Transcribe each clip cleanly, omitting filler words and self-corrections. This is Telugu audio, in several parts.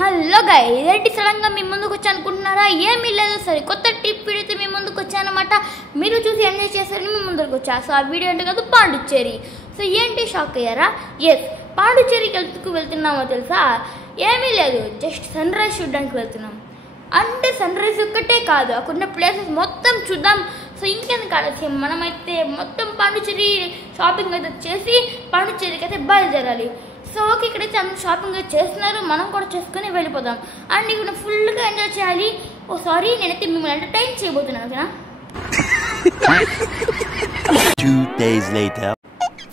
హలో గైస్, ఇదేంటి సడన్గా మీ ముందుకు వచ్చి అనుకుంటున్నారా? ఏమీ లేదు, సరే కొత్త టిప్ వీడియోతో మీ ముందుకు వచ్చానమాట. మీరు చూసి ఎంజాయ్ చేస్తారని మీ ముందుకు వచ్చా. సో ఆ వీడియో అంటే కాదు, పాండిచ్చేరి. సో ఏంటి షాక్ అయ్యారా? ఎస్, పాండిచ్చేరికి వెళ్తున్నామో తెలుసా? ఏమీ లేదు, జస్ట్ సన్ రైజ్ చూడడానికి వెళ్తున్నాం. అంటే సన్ రైజ్ ఒక్కటే కాదు, అక్కడున్న ప్లేసెస్ మొత్తం చూద్దాం. సో ఇంకెందుకు ఆలస్యం, మనమైతే మొత్తం పాండిచ్చేరి షాపింగ్ అయితే చేసి పాండిచ్చేరికి అయితే బయలుదేరాలి. సో ఓకే, ఇక్కడైతే అందరూ షాపింగ్ చేస్తున్నారు, మనం కూడా చేసుకుని వెళ్ళిపోదాం. అండ్ ఇక్కడ ఫుల్గా ఎంజాయ్ చేయాలి. ఓ సారీ, నేనైతే మిమ్మల్ని ఎంటర్టైన్ చేయబోతున్నాను, ఓకేనా?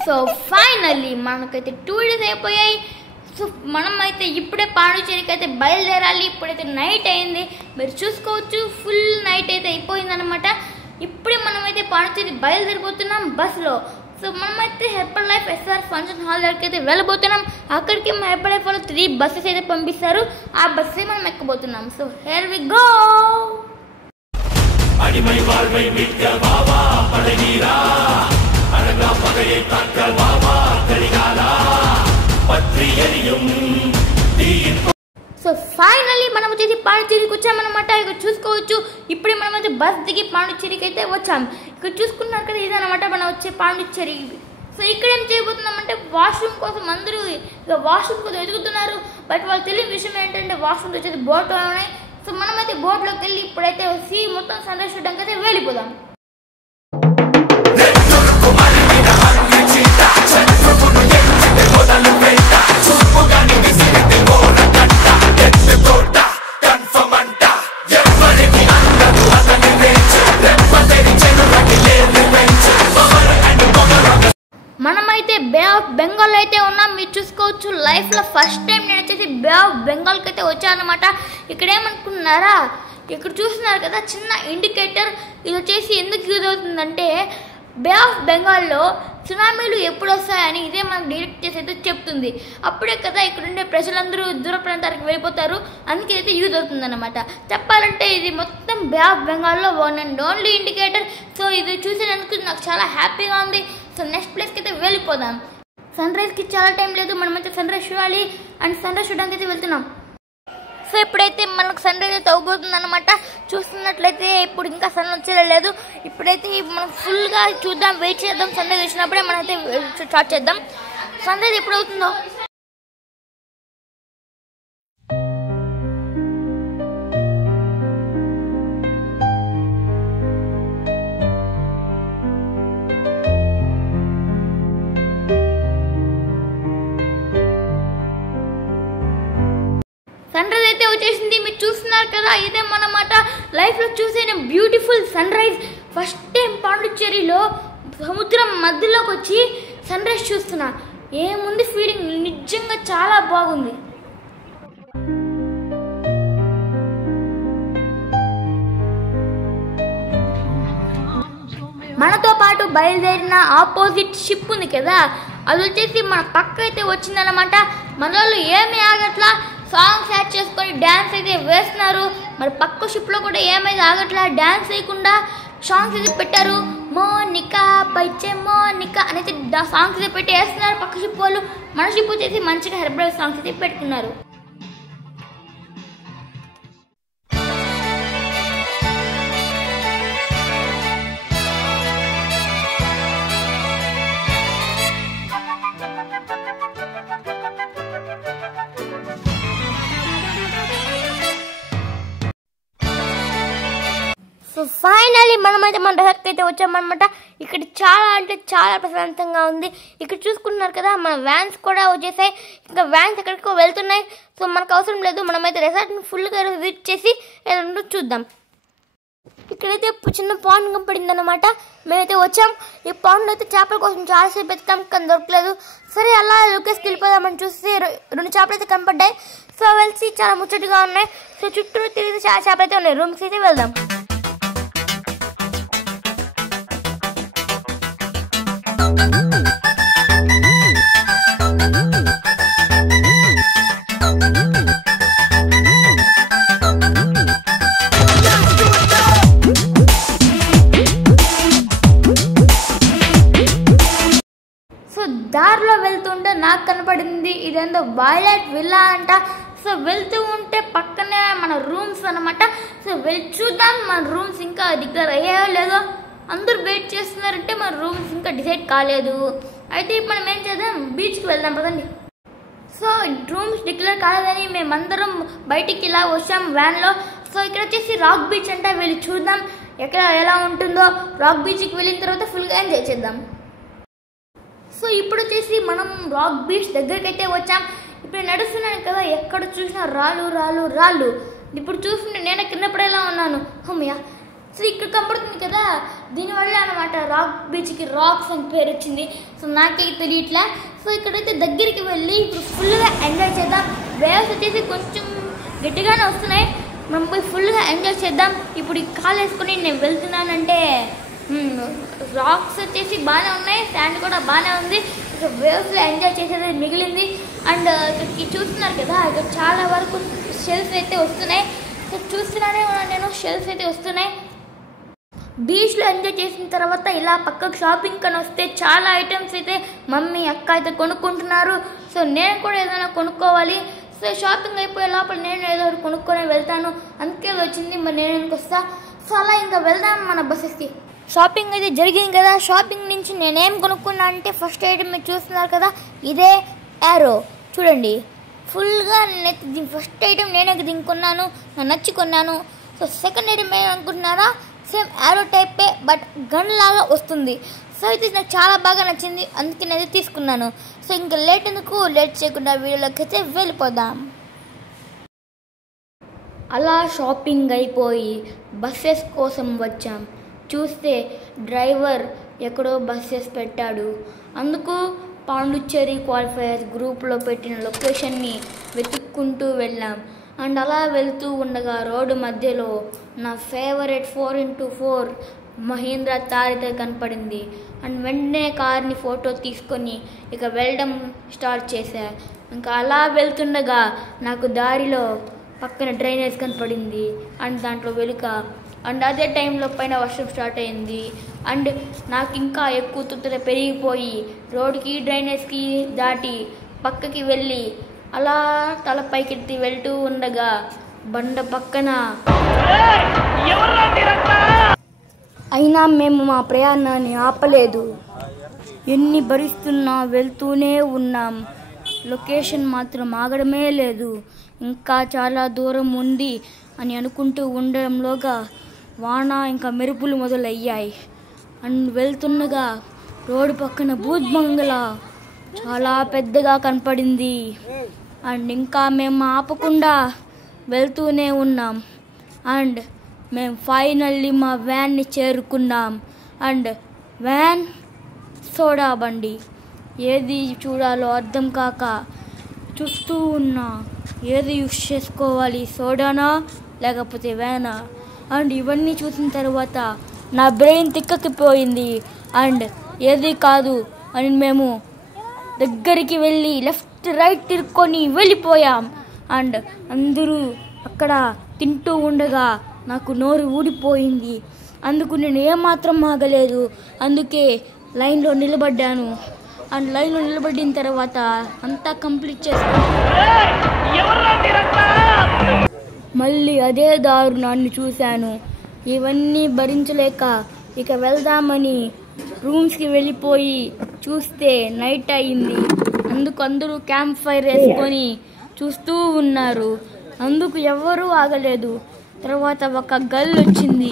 సో ఫైనల్లీ మనకైతే 2 days అయిపోయాయి. సో మనమైతే ఇప్పుడే పాండిచ్చేరికి అయితే బయలుదేరాలి. ఇప్పుడైతే నైట్ అయింది, మీరు చూసుకోవచ్చు. ఫుల్ నైట్ అయితే అయిపోయిందనమాట. ఇప్పుడే మనమైతే పాండిచ్చేరి బయలుదేరిపోతున్నాం బస్సులో. సో మనమైతే herbal life SR function hall దగ్గరికి అయితే వెళ్ళబోతున్నాం. అక్కడికి మా హెర్బల్ లైఫ్ వాళ్ళు 3 బస్సెస్ అయితే పంపిస్తారు. ఆ బస్సే మనం ఎక్కబోతున్నాం. So here we go. So finally మనం వచ్చేసి పాండిచ్చేరికి వచ్చామన్నమాట. ఇక్కడ చూసుకోవచ్చు, ఇప్పుడే మనం అయితే బస్ దిగి పాండిచ్చేరికి అయితే వచ్చాం. ఇక్కడ చూసుకున్నారు కదా, ఇదనమాట మనం వచ్చే పాండిచ్చేరి. సో ఇక్కడ ఏం చేయబోతున్నామంటే వాష్రూమ్ కోసం అందరూ ఇక వాష్రూమ్ కోసం ఎదుగుతున్నారు. బట్ వాళ్ళు తెలియని విషయం ఏంటంటే వాష్రూమ్ వచ్చేసి బోట్లో ఉన్నాయి. సో మనమైతే బోట్లోకి వెళ్ళి ఇప్పుడైతే వచ్చి మొత్తం సన్ రైజ్ చూడడానికి అయితే వెళ్ళిపోదాం. మనమైతే బే ఆఫ్ బెంగాల్ అయితే ఉన్నాం. మీరు చూసుకోవచ్చు, లైఫ్లో ఫస్ట్ టైం నేను వచ్చేసి బే ఆఫ్ బెంగాల్కి అయితే వచ్చానమాట. ఇక్కడ ఏమనుకున్నారా, ఇక్కడ చూస్తున్నారు కదా చిన్న ఇండికేటర్. ఇది వచ్చేసి ఎందుకు యూజ్ అవుతుందంటే బే ఆఫ్ బెంగాల్లో సునామీలు ఎప్పుడు వస్తాయని ఇదే మనకు డైరెక్ట్ చేసి అయితే చెప్తుంది. అప్పుడే కదా ఇక్కడ ఉండే ప్రజలందరూ దూర ప్రాంతాలకు వెళ్ళిపోతారు. అందుకే అయితే యూజ్ అవుతుందన్నమాట. చెప్పాలంటే ఇది మొత్తం బే ఆఫ్ బెంగాల్లో one and only indicator. So ఇది చూసేందుకు నాకు చాలా హ్యాపీగా ఉంది. సో నెక్స్ట్ ప్లేస్కి అయితే వెళ్ళిపోదాం. సన్ రైజ్కి చాలా టైం లేదు, మనమైతే సన్ రైజ్ చూడాలి. అండ్ సన్ రైజ్ చూడడానికి అయితే వెళ్తున్నాం. సో ఇప్పుడైతే మనకు సన్ రైజ్ అయితే అవ్వబోతుంది అనమాట. చూస్తున్నట్లయితే ఇప్పుడు ఇంకా సన్ వచ్చేలేదు. ఇప్పుడైతే మనం ఫుల్గా చూద్దాం, వెయిట్ చేద్దాం. సన్ రైజ్ వచ్చినప్పుడే మనమైతే స్టార్ట్ చేద్దాం. సన్ రైజ్ ఎప్పుడు అవుతుందో. సన్ రైజ్ అయితే వచ్చేసింది, మీరు చూస్తున్నారు కదా. ఇదే మనమాట లైఫ్లో చూసే beautiful sunrise. First time పాండిచ్చేరిలో సముద్రం మధ్యలోకి వచ్చి సన్ రైజ్ చూస్తున్నా. ఏముంది ఫీలింగ్, నిజంగా చాలా బాగుంది. మనతో పాటు బయలుదేరిన ఆపోజిట్ షిప్ ఉంది కదా, అది వచ్చేసి మన పక్క అయితే వచ్చిందనమాట. మన వాళ్ళు ఏమి ఆగట్లా, సాంగ్స్ యాడ్ చేసుకొని డ్యాన్స్ అయితే వేస్తున్నారు. మరి పక్క షిప్లో కూడా ఏమైతే ఆగట్లా, డ్యాన్స్ వేయకుండా సాంగ్స్ అయితే పెట్టారు. మోనికా పైచే మోనికా అనేది సాంగ్స్ అయితే పెట్టి వేస్తున్నారు పక్క షిప్ వాళ్ళు. మన షిప్ వచ్చేసి మంచిగా హెర్బల్ సాంగ్స్ అయితే పెట్టుకున్నారు. సో ఫైనల్లీ మనమైతే మన రెసార్ట్కి అయితే వచ్చామన్నమాట. ఇక్కడ చాలా అంటే చాలా ప్రశాంతంగా ఉంది. ఇక్కడ చూసుకుంటున్నారు కదా, మన వ్యాన్స్ కూడా వచ్చేసాయి. ఇంకా వ్యాన్స్ ఎక్కడికో వెళ్తున్నాయి. సో మనకు అవసరం లేదు, మనమైతే రెసార్ట్ని ఫుల్గా విజిట్ చేసి ఏదో చూద్దాం. ఇక్కడైతే చిన్న పాండ్ కనపడింది అనమాట. మేమైతే వచ్చాం. ఈ పాండ్లో అయితే చేపల కోసం చాలాసేపు వెళ్తాం, కానీ దొరకలేదు. సరే అలా లొకేషన్కి వెళ్ళిపోదామని చూస్తే 2 చేపలు అయితే కనపడ్డాయి. సో వెళ్తే చాలా ముచ్చటగా ఉన్నాయి. సో చుట్టూ తిరిగి చాలా చేపలు అయితే ఉన్నాయి. రూమ్స్కి అయితే వెళ్దాం. దారిలో వెళ్తుంటే నాకు కనపడింది ఇదేందో వైలెట్ విల్లా అంట. సో వెళ్తూ ఉంటే పక్కనే మన రూమ్స్ అనమాట. సో వెళ్ళి చూద్దాం మన రూమ్స్ ఇంకా డిక్లేర్ అయ్యాయో లేదో. అందరూ వెయిట్ చేస్తున్నారంటే మన రూమ్స్ ఇంకా డిసైడ్ కాలేదు. అయితే ఇప్పుడు మనం ఏం చేద్దాం, బీచ్కి వెళ్దాం పదండి. సో రూమ్స్ డిక్లేర్ కాలేదని మేమందరం బయటికి ఇలా వచ్చాం వ్యాన్లో. సో ఇక్కడ వచ్చేసి రాక్ బీచ్ అంటే వెళ్ళి చూద్దాం ఎక్కడ ఎలా ఉంటుందో. రాక్ బీచ్కి వెళ్ళిన తర్వాత ఫుల్గా ఎంజాయ్ చేద్దాం. సో ఇప్పుడు వచ్చేసి మనం రాక్ బీచ్ దగ్గరికి అయితే వచ్చాం. ఇప్పుడు నడుస్తున్నాను కదా, ఎక్కడ చూసినా రాళ్ళు రాళ్ళు రాళ్ళు. ఇప్పుడు చూస్తుంటే నేను కింద పడేలా ఉన్నాను. హమ్మయ్య. సో ఇక్కడ కనపడుతుంది కదా, దీనివల్ల అనమాట రాక్ బీచ్కి రాక్స్ అని పేరు వచ్చింది. సో నాకే తెలియట్లే. సో ఇక్కడైతే దగ్గరికి వెళ్ళి ఇప్పుడు ఫుల్గా ఎంజాయ్ చేద్దాం. వేవ్స్ వచ్చేసి కొంచెం గట్టిగానే వస్తున్నాయి, మనం పోయి ఫుల్గా ఎంజాయ్ చేద్దాం. ఇప్పుడు ఈ కాలు వేసుకొని నేను వెళ్తున్నానంటే రాక్స్ వచ్చేసి బాగానే ఉన్నాయి, శాండ్ కూడా బాగానే ఉంది. ఇక్కడ వేవ్స్లో ఎంజాయ్ చేసేది మిగిలింది. అండ్ ఇక్కడికి చూస్తున్నారు కదా, ఇక్కడ చాలా వరకు షెల్స్ అయితే వస్తున్నాయి. సో చూస్తున్నానే నేను షెల్స్ అయితే వస్తున్నాయి. బీచ్లో ఎంజాయ్ చేసిన తర్వాత ఇలా పక్కకు షాపింగ్ కని వస్తే చాలా ఐటమ్స్ అయితే మమ్మీ అక్క అయితే కొనుక్కుంటున్నారు. సో నేను కూడా ఏదైనా కొనుక్కోవాలి. సో షాపింగ్ అయిపోయే లోపల నేను ఏదో ఒకటి కొనుక్కొని వెళ్తాను, అందుకే వచ్చింది. మరి నేను ఎందుకు వస్తా. సో అలా ఇంకా వెళ్దాం మన బస్సెస్కి. షాపింగ్ అయితే జరిగింది కదా, షాపింగ్ నుంచి నేనేం కొనుక్కున్నా అంటే ఫస్ట్ ఐటమ్ మీరు చూస్తున్నారు కదా, ఇదే యారో. చూడండి ఫుల్గా నేనైతే ఫస్ట్ ఐటమ్ నేనే కొన్నాను, నాకు నచ్చి కొన్నాను. సో సెకండ్ ఐటమ్ ఏమనుకుంటున్నారా, సేమ్ యారో టైపే బట్ గన్ లాగా వస్తుంది. సో అయితే నాకు చాలా బాగా నచ్చింది, అందుకే నేను తీసుకున్నాను. సో ఇంకా లేట్ చేయకుండా వీడియోలోకి అయితే వెళ్ళిపోదాం. అలా షాపింగ్ అయిపోయి బస్సెస్ కోసం వచ్చాం. చూస్తే డ్రైవర్ ఎక్కడో బస్సెస్ పెట్టాడు. అందుకు పాండుచ్చేరి క్వాలిఫైయర్స్ గ్రూప్లో పెట్టిన లొకేషన్ని వెతుక్కుంటూ వెళ్ళాం. అండ్ అలా వెళ్తూ ఉండగా రోడ్డు మధ్యలో నా ఫేవరెట్ 4x4 మహీంద్రా థార్ అయితే కనపడింది. అండ్ వెంటనే కార్ని ఫోటో తీసుకొని ఇక వెళ్ళడం స్టార్ట్ చేశా. ఇంకా అలా వెళ్తుండగా నాకు దారిలో పక్కన డ్రైనేజ్ కనపడింది అండ్ దాంట్లో వెలుక. అండ్ అదే టైంలో పైన వర్షం స్టార్ట్ అయింది. అండ్ నాకు ఇంకా ఎక్కువ తుత్తర పెరిగిపోయి రోడ్డుకి డ్రైనేజ్కి దాటి పక్కకి వెళ్ళి అలా తల పైకెత్తి వెళ్తూ ఉండగా బండ పక్కన అయినా మేము మా ప్రయాణాన్ని ఆపలేదు. ఎన్ని భరిస్తున్నా వెళ్తూనే ఉన్నాం. లొకేషన్ మాత్రం ఆగడమే లేదు. ఇంకా చాలా దూరం ఉంది అని అనుకుంటూ ఉండడంలోగా వాన ఇంకా మెరుపులు మొదలయ్యాయి. అండ్ వెళ్తుండగా రోడ్డు పక్కన భూత్ బంగ్లా చాలా పెద్దగా కనపడింది. అండ్ ఇంకా మేము ఆపకుండా వెళ్తూనే ఉన్నాం. అండ్ మేము ఫైనల్లీ మా వ్యాన్ని చేరుకున్నాం. అండ్ వ్యాన్ సోడా బండి, ఏది చూడాలో అర్థం కాక చూస్తూ ఉన్నా. ఏది యూస్ చేసుకోవాలి, సోడానా లేకపోతే వ్యానా? అండ్ ఇవన్నీ చూసిన తర్వాత నా బ్రెయిన్ తిక్కకిపోయింది. అండ్ ఏది కాదు అని మేము దగ్గరికి వెళ్ళి లెఫ్ట్ రైట్ తిరుక్కొని వెళ్ళిపోయాం. అండ్ అందరూ అక్కడ తింటూ ఉండగా నాకు నోరు ఊడిపోయింది. అందుకు నేను ఏమాత్రం ఆగలేదు. అందుకే లైన్లో నిలబడ్డాను. అండ్ లైన్లో నిలబడిన తర్వాత అంతా కంప్లీట్ చేసుకున్నాను. మళ్ళీ అదే దారుణాన్ని చూశాను. ఇవన్నీ భరించలేక ఇక వెళ్దామని రూమ్స్కి వెళ్ళిపోయి చూస్తే నైట్ అయింది. అందుకు అందరూ క్యాంప్ ఫైర్ వేసుకొని చూస్తూ ఉన్నారు. అందుకు ఎవరూ ఆగలేదు. తర్వాత ఒక గర్ల్ వచ్చింది.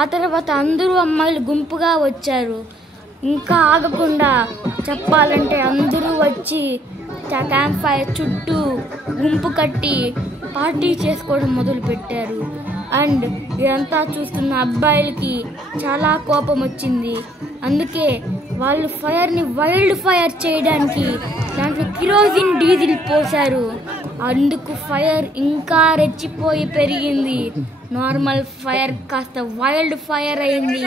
ఆ తర్వాత అందరూ అమ్మాయిలు గుంపుగా వచ్చారు. ఇంకా ఆగకుండా చెప్పాలంటే అందరూ వచ్చి క్యాంప్ ఫైర్ చుట్టూ గుంపు కట్టి పార్టీ చేసుకోవడం మొదలుపెట్టారు. అండ్ ఇదంతా చూస్తున్న అబ్బాయిలకి చాలా కోపం వచ్చింది. అందుకే వాళ్ళు ఫైర్ని వైల్డ్ ఫైర్ చేయడానికి దాంట్లో కిరోసిన్ డీజిల్ పోశారు. అందుకు ఫైర్ ఇంకా రెచ్చిపోయి పెరిగింది. నార్మల్ ఫైర్ కాస్త వైల్డ్ ఫైర్ అయింది.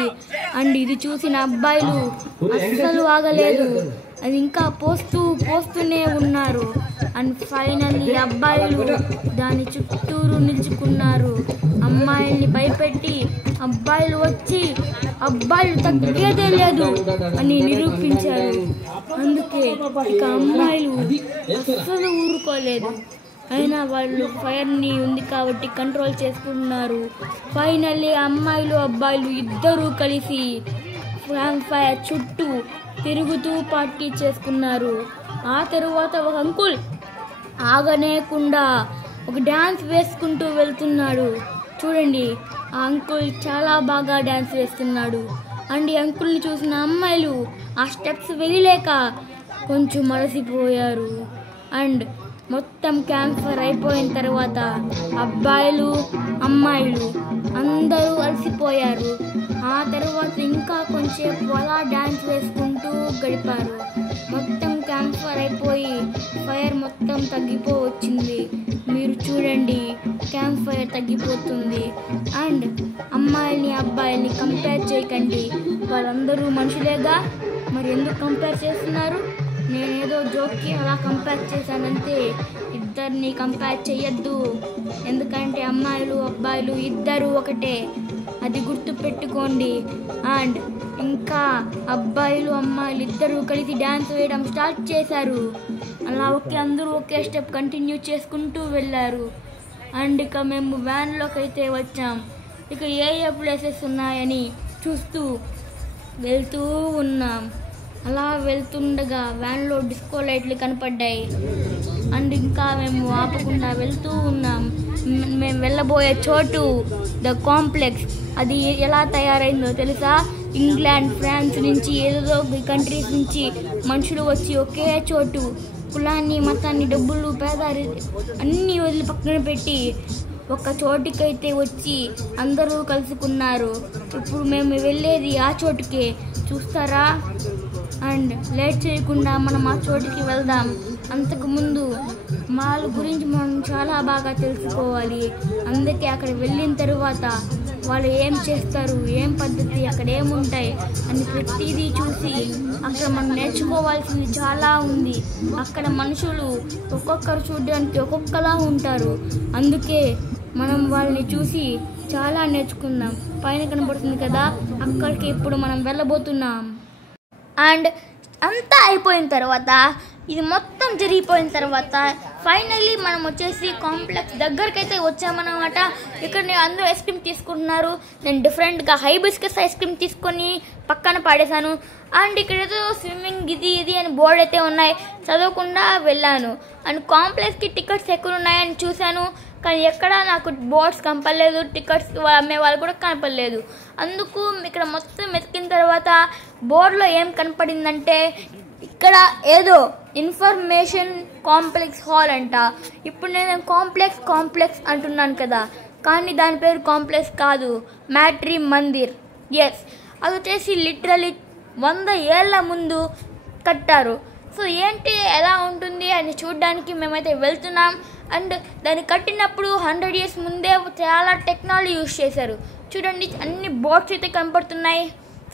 అండ్ ఇది చూసిన అబ్బాయిలు అస్సలు ఆగలేదు. అది ఇంకా పోస్తూనే ఉన్నారు. అండ్ ఫైనల్లీ అబ్బాయిలు దాని చుట్టూరు నిలుచుకున్నారు. అమ్మాయిల్ని భయపెట్టి అబ్బాయిలు వచ్చి అబ్బాయిలు తగ్గేదే లేదు అని నిరూపించారు. అందుకే ఇక అమ్మాయిలు అస్సలు ఊరుకోలేదు. అయినా వాళ్ళు ఫైర్ని ఉంది కాబట్టి కంట్రోల్ చేసుకుంటున్నారు. ఫైనల్లీ అమ్మాయిలు అబ్బాయిలు ఇద్దరూ కలిసి ఫైర్ చుట్టూ తిరుగుతూ పార్టీ చేసుకున్నారు. ఆ తరువాత ఒక అంకుల్ ఆగనేకుండా ఒక డ్యాన్స్ వేసుకుంటూ వెళ్తున్నాడు. చూడండి, ఆ అంకుల్ చాలా బాగా డ్యాన్స్ వేస్తున్నాడు. అండ్ ఈ అంకుల్ని చూసిన అమ్మాయిలు ఆ స్టెప్స్ వేయలేక కొంచెం అలసిపోయారు. అండ్ మొత్తం క్యాంప్ ఫైర్ అయిపోయిన తర్వాత అబ్బాయిలు అమ్మాయిలు అందరూ అలసిపోయారు. ఆ తర్వాత ఇంకా కొంచెంసేపు అలా డ్యాన్స్ వేసుకుంటూ గడిపారు. మొత్తం క్యాంప్ ఫైర్ అయిపోయి ఫైర్ మొత్తం తగ్గిపోవచ్చింది. మీరు చూడండి, క్యాంప్ ఫైర్ తగ్గిపోతుంది. అండ్ అమ్మాయిల్ని అబ్బాయిల్ని కంపేర్ చేయకండి, వాళ్ళందరూ మనుషులేగా. మరి ఎందుకు కంపేర్ చేస్తున్నారు? నేనేదో జోక్కి అలా కంపేర్ చేశానంతే. ఇద్దరిని కంపేర్ చేయొద్దు, ఎందుకంటే అమ్మాయిలు అబ్బాయిలు ఇద్దరు ఒకటే, అది గుర్తు పెట్టుకోండి. అండ్ ఇంకా అబ్బాయిలు అమ్మాయిలు ఇద్దరు కలిసి డ్యాన్స్ వేయడం స్టార్ట్ చేశారు. అలా అందరూ ఒకే స్టెప్ కంటిన్యూ చేసుకుంటూ వెళ్ళారు. అండ్ ఇక మేము వ్యాన్లోకి అయితే వచ్చాం. ఇక ఏ ప్లేసెస్ ఉన్నాయని చూస్తూ వెళ్తూ ఉన్నాం. అలా వెళ్తుండగా వ్యాన్లో డిస్కో లైట్లు కనపడ్డాయి. అండ్ ఇంకా మేము ఆపకుండా వెళ్తూ ఉన్నాం. మేము వెళ్ళబోయే చోటు ద కాంప్లెక్స్. అది ఎలా తయారైందో తెలుసా? ఇంగ్లాండ్, ఫ్రాన్స్ నుంచి ఏదో కంట్రీస్ నుంచి మనుషులు వచ్చి ఒకే చోటు కులాన్ని మతాన్ని డబ్బులు పేదారి అన్నీ వదిలి పక్కన పెట్టి ఒక చోటుకైతే వచ్చి అందరూ కలుసుకున్నారు. ఇప్పుడు మేము వెళ్ళేది ఆ చోటుకే, చూస్తారా? అండ్ లేట్ చేయకుండా మనం ఆ చోటుకి వెళ్దాం. అంతకుముందు వాళ్ళ గురించి మనం చాలా బాగా తెలుసుకోవాలి. అందుకే అక్కడ వెళ్ళిన తర్వాత వాళ్ళు ఏం చేస్తారు, ఏం పద్ధతి, అక్కడ ఏముంటాయి అని ప్రతిదీ చూసి అక్కడ మనం నేర్చుకోవాల్సింది చాలా ఉంది. అక్కడ మనుషులు ఒక్కొక్కరు చూడడానికి ఒక్కొక్కలా ఉంటారు. అందుకే మనం వాళ్ళని చూసి చాలా నేర్చుకుందాం. పైన కనబడుతుంది కదా, అక్కడికి ఇప్పుడు మనం వెళ్ళబోతున్నాం. అండ్ అంతా అయిపోయిన తర్వాత, ఇది మొత్తం జరిగిపోయిన తర్వాత ఫైనల్లీ మనం వచ్చేసి కాంప్లెక్స్ దగ్గరికి అయితే వచ్చామన్నమాట. ఇక్కడ నేను అందరూ ఐస్ క్రీమ్ తీసుకుంటున్నారు. నేను డిఫరెంట్గా హైబిస్కస్ ఐస్ క్రీమ్ తీసుకొని పక్కన పాడేశాను. అండ్ ఇక్కడ ఏదో స్విమ్మింగ్ ఇది అని బోర్డు అయితే ఉన్నాయి, చదవకుండా వెళ్ళాను. అండ్ కాంప్లెక్స్కి టికెట్స్ ఎక్కడ ఉన్నాయని చూశాను, కానీ ఎక్కడ నాకు బోర్డ్స్ కనపడలేదు, టికెట్స్ అమ్మే వాళ్ళు కూడా కనపడలేదు. అందుకు ఇక్కడ మొత్తం వెతికిన తర్వాత బోర్డులో ఏం కనపడిందంటే ఇక్కడ ఏదో ఇన్ఫర్మేషన్ కాంప్లెక్స్ హాల్ అంట. ఇప్పుడు నేను కాంప్లెక్స్ అంటున్నాను కదా, కానీ దాని పేరు కాంప్లెక్స్ కాదు, మ్యాట్రీ మందిర్. ఎస్, అది వచ్చేసి లిటరలీ 100 ఏళ్ల ముందు కట్టారు. సో ఏంటి ఎలా ఉంటుంది అని చూడడానికి మేమైతే వెళ్తున్నాం. అండ్ దాన్ని కట్టినప్పుడు 100 years ముందే చాలా టెక్నాలజీ యూజ్ చేశారు. చూడండి, అన్ని బోర్డ్స్ అయితే కనపడుతున్నాయి.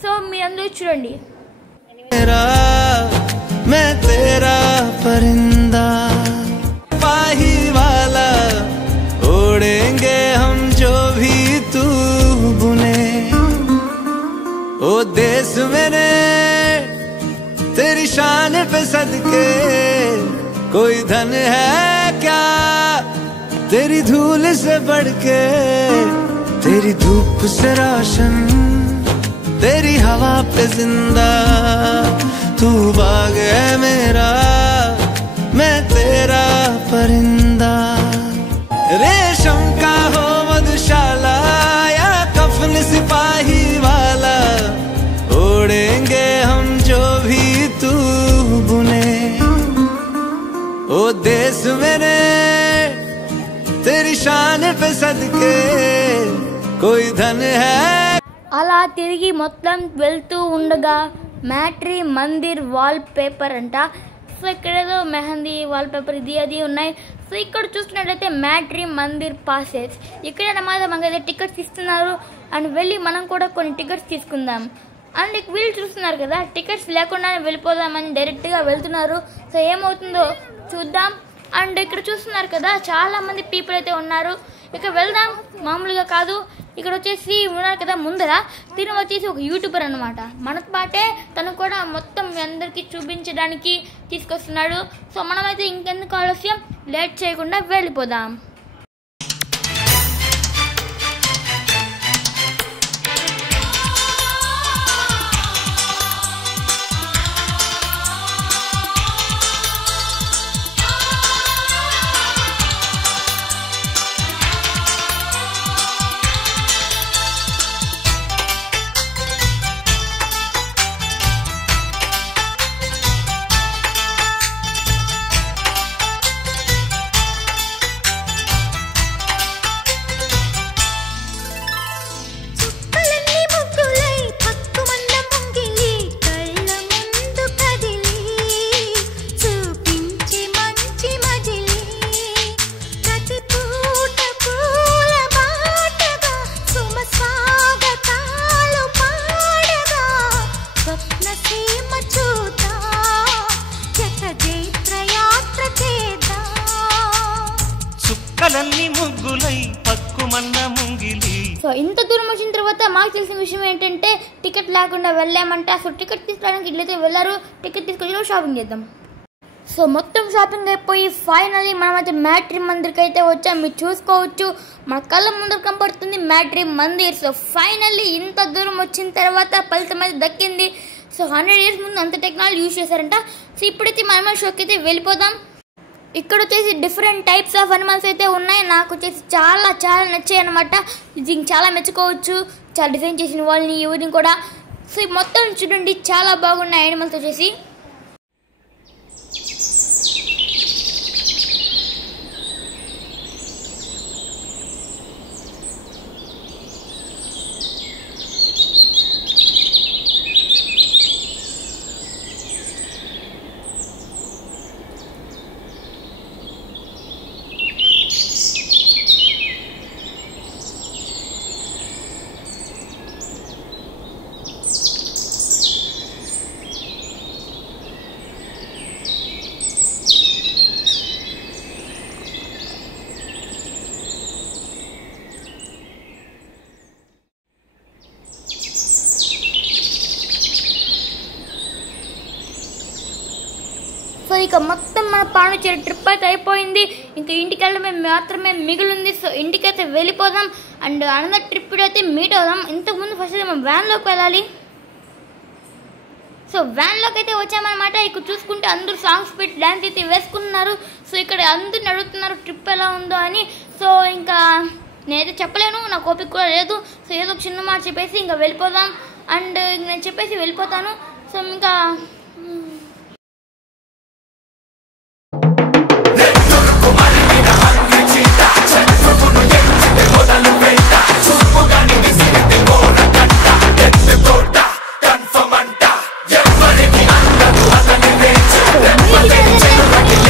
సో మీరందరూ చూడండి. मैं तेरा परिंदा पाही वाला उड़ेंगे हम जो भी तू बुने ओ देश मेरे तेरी शान पे सदके कोई धन है क्या तेरी धूल से बढ़ के तेरी धूप से रोशन तेरी हवा पे जिंदा तू बाग है मेरा मैं तेरा परिंदा रेशम का हो मधुशाला या कफन सिपाही वाला उड़ेंगे हम जो भी तू बुने ओ देश मेरे तेरी शान पे सदके कोई धन है. అలా తిరిగి మొత్తం వెళ్తూ ఉండగా మ్యాట్రీ మందిర్ వాల్ పేపర్ అంట. సో ఇక్కడ ఏదో మెహందీ వాల్ పేపర్ ఇది అది ఉన్నాయి. సో ఇక్కడ చూస్తున్నట్లయితే మ్యాట్రీ మందిర్ పాసెస్, ఇక్కడ అన్నమాట మనకైతే టికెట్స్ ఇస్తున్నారు. అండ్ వెళ్ళి మనం కూడా కొన్ని టికెట్స్ తీసుకుందాం. అండ్ వీళ్ళు చూస్తున్నారు కదా, టికెట్స్ లేకుండా వెళ్ళిపోదామని డైరెక్ట్గా వెళ్తున్నారు. సో ఏమవుతుందో చూద్దాం. అండ్ ఇక్కడ చూస్తున్నారు కదా, చాలా మంది పీపుల్ అయితే ఉన్నారు. ఇక వెళ్దాం. మామూలుగా కాదు, ఇక్కడ వచ్చేసి ఉన్నారు కదా ముందర, తిను వచ్చేసి ఒక యూట్యూబర్ అనమాట. మనతో పాటే తను కూడా మొత్తం మీ అందరికీ చూపించడానికి తీసుకొస్తున్నాడు. సో మనమైతే ఇంకెందుకు ఆలస్యం, లేట్ చేయకుండా వెళ్ళిపోదాం. సో ఇంత దూరం వచ్చిన తర్వాత మాకు తెలిసిన విషయం ఏంటంటే టికెట్ లేకుండా వెళ్ళామంట. సో టికెట్ తీసుకోవడానికి ఇట్లయితే వెళ్ళారు. టికెట్ తీసుకొచ్చి షాపింగ్ చేద్దాం. సో మొత్తం షాపింగ్ అయిపోయి ఫైనల్లీ మనమైతే మ్యాట్రీ మందిర్కి అయితే వచ్చాం. మీరు చూసుకోవచ్చు, మన కళ్ళ ముందర కనపడుతుంది మ్యాట్రీ మందిర్. సో ఫైనల్లీ ఇంత దూరం వచ్చిన తర్వాత ఫలితం అయితే దక్కింది. సో 100 years ముందు అంత టెక్నాలజీ యూజ్ చేశారంట. సో ఇప్పుడైతే మన షోకి అయితే వెళ్ళిపోదాం. ఇక్కడ వచ్చేసి డిఫరెంట్ టైప్స్ ఆఫ్ అనిమల్స్ అయితే ఉన్నాయి. నాకు వచ్చేసి చాలా చాలా నచ్చాయి అనమాట. దీనికి చాలా మెచ్చుకోవచ్చు, చాలా డిజైన్ చేసిన వాళ్ళని ఎవరిని కూడా. సో మొత్తం చూడండి, చాలా బాగున్నాయి అనిమల్స్ వచ్చేసి. సో ఇక మొత్తం మన పాండిచేరి ట్రిప్ అయితే అయిపోయింది. ఇంకా ఇంటికి వెళ్ళడం మాత్రమే మిగిలింది. సో ఇంటికైతే వెళ్ళిపోదాం. అండ్ అనదర్ ట్రిప్ అయితే మీట్ అవుదాం. ఇంతకుముందు ఫస్ట్ అయితే మనం వ్యాన్లోకి వెళ్ళాలి. సో వ్యాన్లోకి అయితే వచ్చామన్నమాట. ఇక్కడ చూసుకుంటే అందరూ సాంగ్స్ పెట్టి డ్యాన్స్ అయితే వేసుకుంటున్నారు. సో ఇక్కడ అందరిని అడుగుతున్నారు ట్రిప్ ఎలా ఉందో అని. సో ఇంకా నేనైతే చెప్పలేను, నాకు ఓపిక కూడా లేదు. సో ఏదో ఒక చిన్న మాట చెప్పేసి ఇంకా వెళ్ళిపోదాం. అండ్ నేను చెప్పేసి వెళ్ళిపోతాను. సో ఇంకా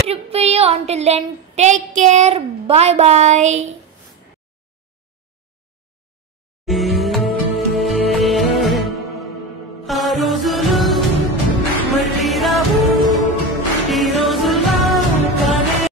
trip video. Until then, take care. Bye bye.